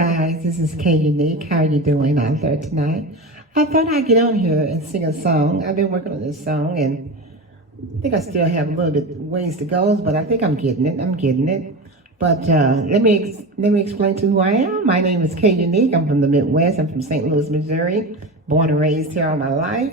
guys, this is K Unique. How are you doing out there tonight? I thought I'd get on here and sing a song. I've been working on this song and I think I still have a little bit ways to go, but I think I'm getting it. But let me explain to you who I am. My name is K Unique. I'm from the Midwest. I'm from St. Louis, Missouri. Born and raised here all my life.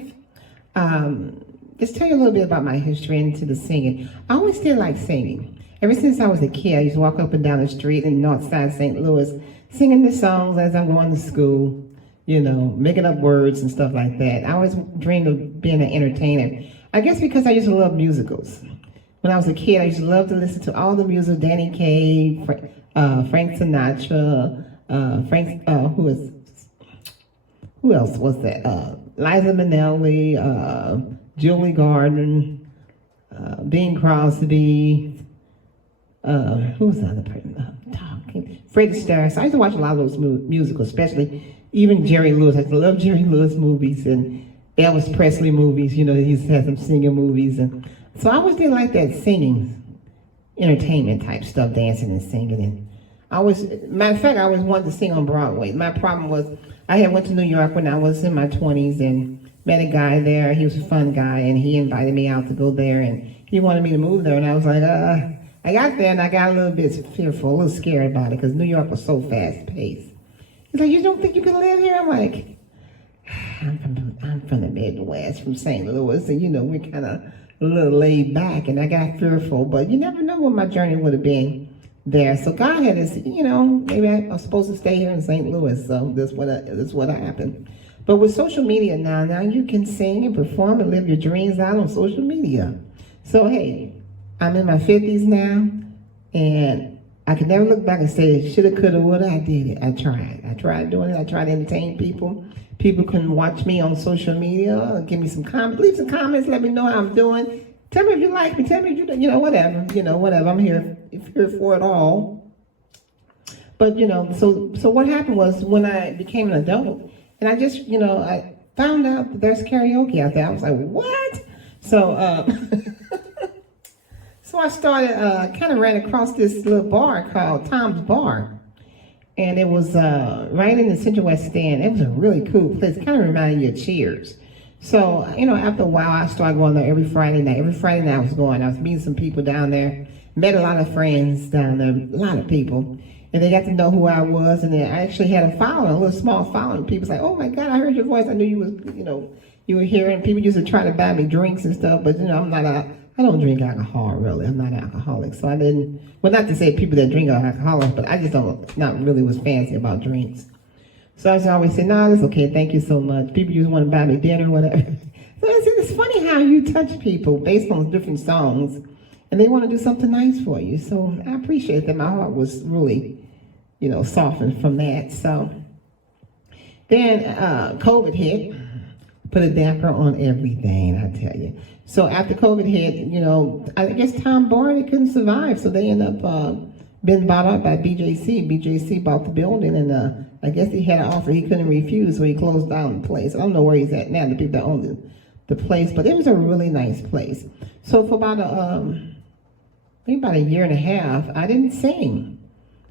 Just tell you a little bit about my history into the singing. I always did like singing. Ever since I was a kid, I used to walk up and down the street in North Side St. Louis, singing the songs as I'm going to school, you know, making up words and stuff like that. I always dreamed of being an entertainer. I guess because I used to love musicals. When I was a kid, I used to love to listen to all the music, Danny Kaye, Frank Sinatra, who else was that? Liza Minnelli, Julie Gardner, Bing Crosby, who was the other person? Fred Astaire. So I used to watch a lot of those musicals, especially even Jerry Lewis. I used to love Jerry Lewis movies and Elvis Presley movies. You know, he used to have some singing movies. And so I always did like that singing, entertainment type stuff, dancing and singing. And matter of fact, I always wanted to sing on Broadway. My problem was I had went to New York when I was in my 20s and met a guy there. He was a fun guy and he invited me out to go there and he wanted me to move there. And I was like, I got there and I got a little bit fearful, a little scared about it because New York was so fast paced. He's like, you don't think you can live here? I'm like, I'm from the Midwest, from St. Louis, and you know, we're kind of a little laid back, and I got fearful, but you never know what my journey would have been there. So God had us, you know, maybe I was supposed to stay here in St. Louis, so this what happened. But with social media now you can sing and perform and live your dreams out on social media. So hey, I'm in my 50s now, and I can never look back and say, shoulda, coulda, woulda. I did it. I tried doing it. I tried to entertain people. People can watch me on social media, give me some comments, leave some comments, let me know how I'm doing. Tell me if you like me, tell me if you whatever. I'm here for it all. But, so what happened was when I became an adult, and I just, I found out that there's karaoke out there. I was like, what? So, so I started, kind of ran across this little bar called Tom's Bar. And it was right in the Central West Stand. It was a really cool place. It kind of reminded you of Cheers. So, after a while, I started going there every Friday night. Every Friday night I was meeting some people down there. Met a lot of friends down there, a lot of people. And they got to know who I was. And then I actually had a following, a little small following. People like, oh my God, I heard your voice. I knew you was, you were here. And people used to try to buy me drinks and stuff. But, I don't drink alcohol, really. I'm not an alcoholic. So I didn't, well, not to say people that drink are alcoholics, but I just not really was fancy about drinks. So I just always say, no, that's okay, thank you so much. People just want to buy me dinner or whatever. So I said, it's funny how you touch people based on different songs, and they want to do something nice for you. So I appreciate that. My heart was really, softened from that. So then COVID hit, put a damper on everything, I tell you. So after COVID hit, I guess Tom Barney couldn't survive, so they ended up being bought out by BJC. BJC bought the building, and I guess he had an offer he couldn't refuse, so he closed down the place. I don't know where he's at now, the people that own the place, but it was a really nice place. So for about maybe about a year and a half, I didn't sing,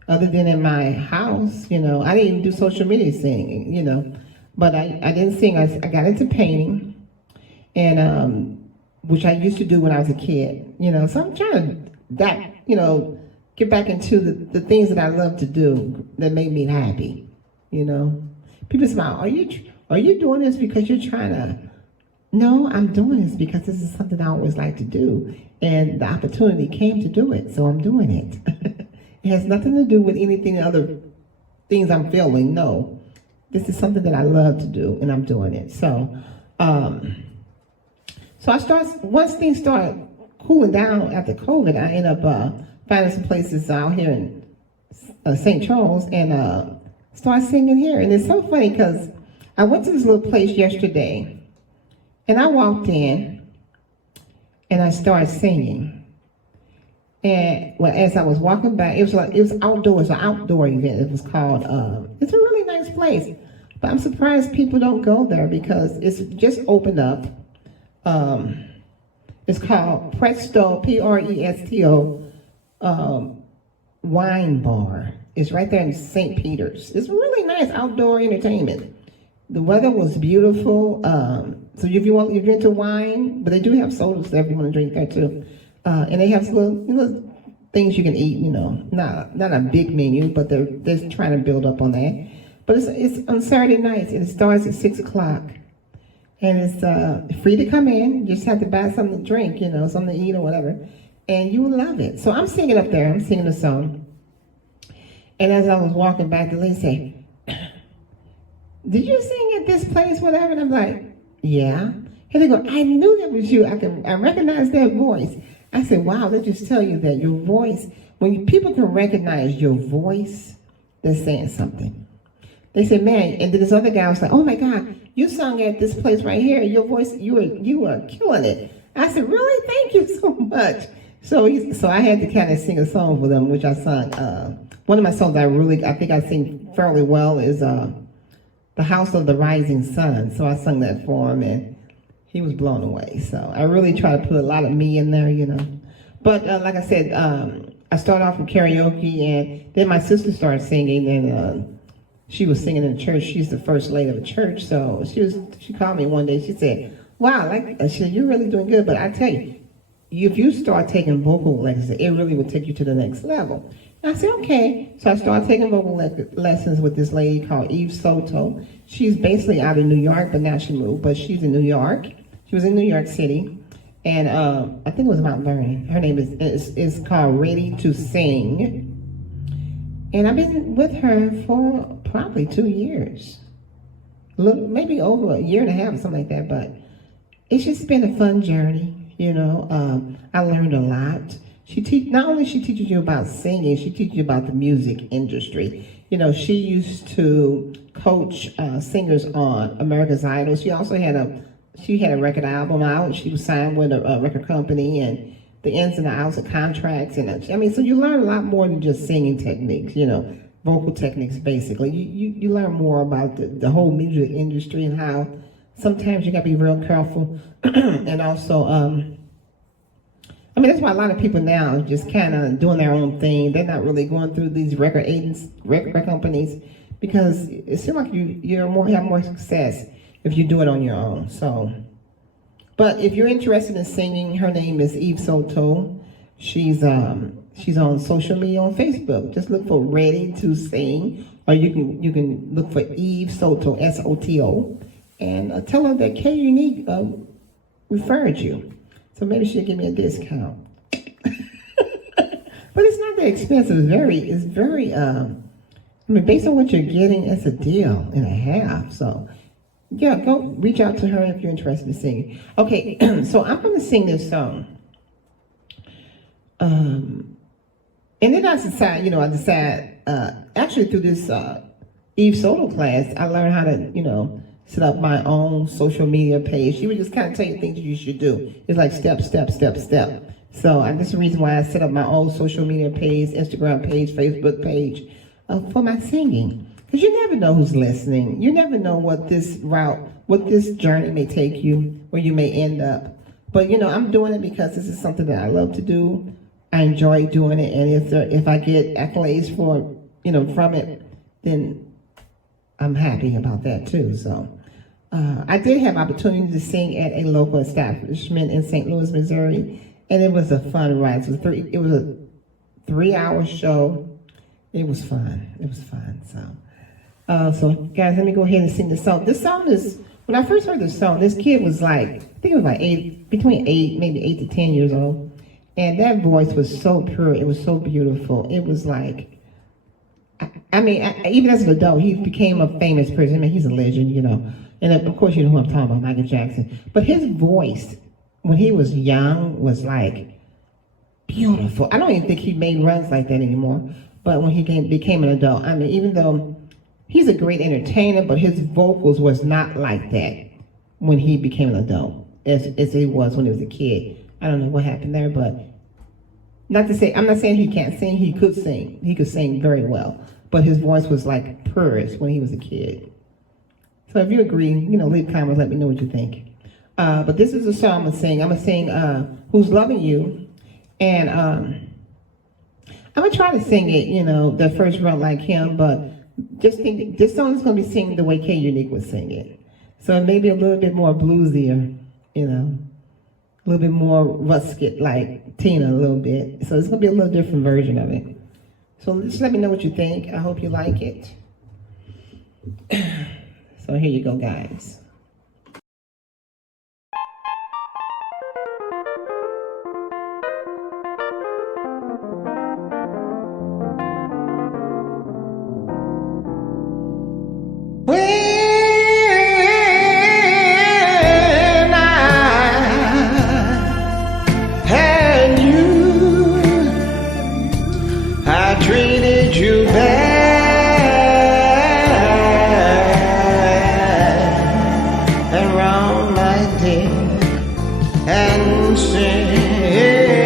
other than in my house. I didn't even do social media singing, but I didn't sing. I got into painting, and which I used to do when I was a kid, so I'm trying to get back into the things that I love to do that make me happy, People smile, are you doing this because you're trying to? No, I'm doing this because this is something I always like to do, and the opportunity came to do it, so I'm doing it. It has nothing to do with anything other things I'm feeling, no. This is something that I love to do, and I'm doing it, so once things started cooling down after COVID, I ended up finding some places out here in St. Charles and started singing here. And it's so funny because I went to this little place yesterday and I walked in and I started singing. And as I was walking back, it was outdoors, an outdoor event. It was called, it's a really nice place. But I'm surprised people don't go there because it's just opened up. It's called Presto, Presto, wine bar. It's right there in St. Peter's. It's really nice outdoor entertainment. The weather was beautiful. So if you're into wine, but they do have sodas there if you want to drink there too. And they have little things you can eat. Not a big menu, but they're trying to build up on that. But it's on Saturday nights, and it starts at 6:00. And it's free to come in. You just have to buy something to drink, something to eat or whatever. And you will love it. So I'm singing up there. I'm singing a song. And as I was walking back, the lady said, "Did you sing at this place, whatever?" And I'm like, "Yeah." And they go, "I knew that was you. I recognize that voice." I said, "Wow, that just tell you that your voice, when people can recognize your voice, they're saying something." They said, "Man," and then this other guy was like, "Oh my God, you sung at this place right here. Your voice, you were killing it." I said, "Really? Thank you so much." So I had to kind of sing a song for them, which I sung. One of my songs I think I sing fairly well is "The House of the Rising Sun." So I sung that for him, and he was blown away. So I really try to put a lot of me in there, But like I said, I started off with karaoke, and then my sister started singing, and she was singing in the church. She's the first lady of the church, so she called me one day. She said, "Wow, she said, you're really doing good, but I tell you, if you start taking vocal lessons, it really will take you to the next level." And I said, "Okay." So I started taking vocal lessons with this lady called Eve Soto. She's basically out of New York, but now she moved. But she's in New York. She was in New York City, and I think it was Mount Vernon. Her name is called Ready to Sing. And I've been with her for probably 2 years. Maybe over a year and a half or something like that, but it's just been a fun journey, I learned a lot. Not only she teaches you about singing, she teaches you about the music industry. She used to coach singers on America's Idol. She also had a record album out. She was signed with a record company, and the ins and the outs of contracts, and so you learn a lot more than just singing techniques, vocal techniques basically. You learn more about the whole music industry and how sometimes you gotta be real careful. And also, that's why a lot of people now just kind of doing their own thing. They're not really going through these record agents, record companies, because it seems like you have more success if you do it on your own. So. But if you're interested in singing, her name is Eve Soto. She's on social media on Facebook. Just look for Ready to Sing, or you can look for Eve Soto, SOTO, and tell her that K Unique referred you. So maybe she'll give me a discount. But it's not that expensive. It's very. Based on what you're getting, it's a deal and a half. So. Yeah, go reach out to her if you're interested in singing. Okay, so I'm going to sing this song. And then I decide, actually through this Eve Soto class, I learned how to, set up my own social media page. She would just kind of tell you things you should do. It's like step, step, step, step. So that's the reason why I set up my own social media page, Instagram page, Facebook page, for my singing. Because you never know who's listening. You never know what this journey may take you, where you may end up. But I'm doing it because this is something that I love to do. I enjoy doing it, and if I get accolades from it, then I'm happy about that too. So I did have opportunity to sing at a local establishment in St. Louis, Missouri, and it was a fun ride. It was a 3-hour show. It was fun. So guys, let me go ahead and sing this song. This song is, when I first heard this song, this kid was I think it was between 8 to 10 years old. And that voice was so pure. It was so beautiful. It was like, even as an adult, he became a famous person. He's a legend, And of course, you know who I'm talking about, Michael Jackson. But his voice, when he was young, was like beautiful. I don't even think he made runs like that anymore. But when he became an adult, even though he's a great entertainer, but his vocals was not like that when he became an adult, as he was when he was a kid. I don't know what happened there, but I'm not saying he can't sing. He could sing. He could sing very well, but his voice was like purest when he was a kid. So if you agree, leave comments, let me know what you think. But this is a song I'm gonna sing. I'm gonna sing "Who's Loving You," and I'm gonna try to sing it, the first run like him, but just think this song is gonna be singing the way K Unique would sing it. So it may be a little bit more bluesier, a little bit more rustic like Tina a little bit. So it's gonna be a little different version of it. So just let me know what you think. I hope you like it. So here you go, guys. Treated you bad and wrong, my dear, and since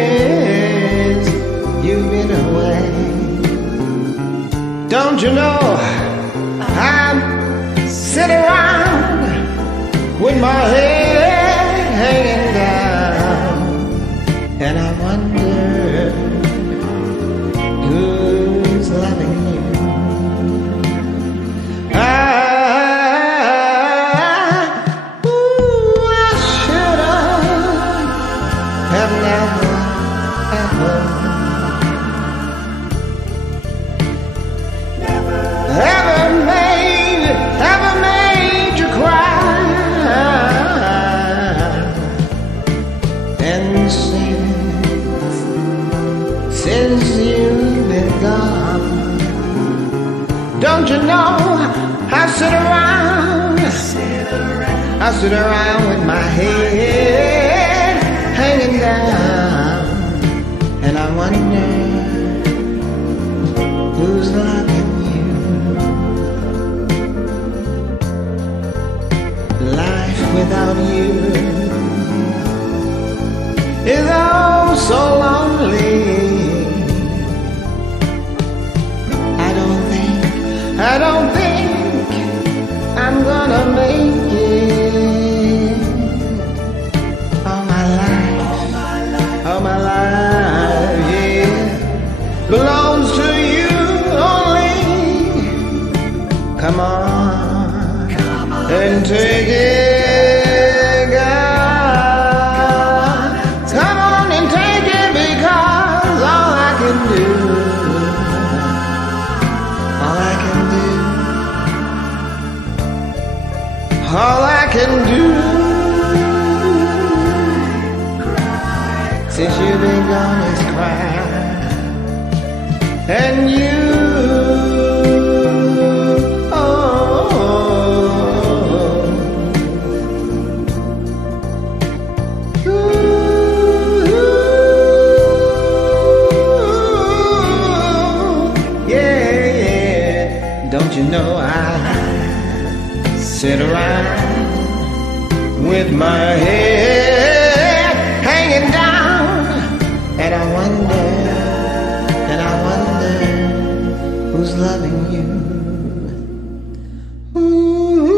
you've been away, don't you know I'm sitting around with my head hanging down, and I wonder who's loving you. I should have never, ever made you cry. And since you've been gone, don't you know I sit around with my head hanging down, and I wonder who's loving you. Life without you is oh so lonely. I don't think I'm gonna make it all my life, yeah, belongs to you only. Come on and take it, God. Come on and take it, because all I can do, all I can do, since you've been gone, is cry. And you, yeah, don't you know I sit around with my head hanging down, and I wonder who's loving you. Ooh,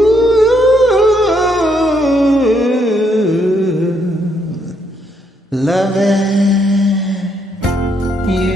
loving you.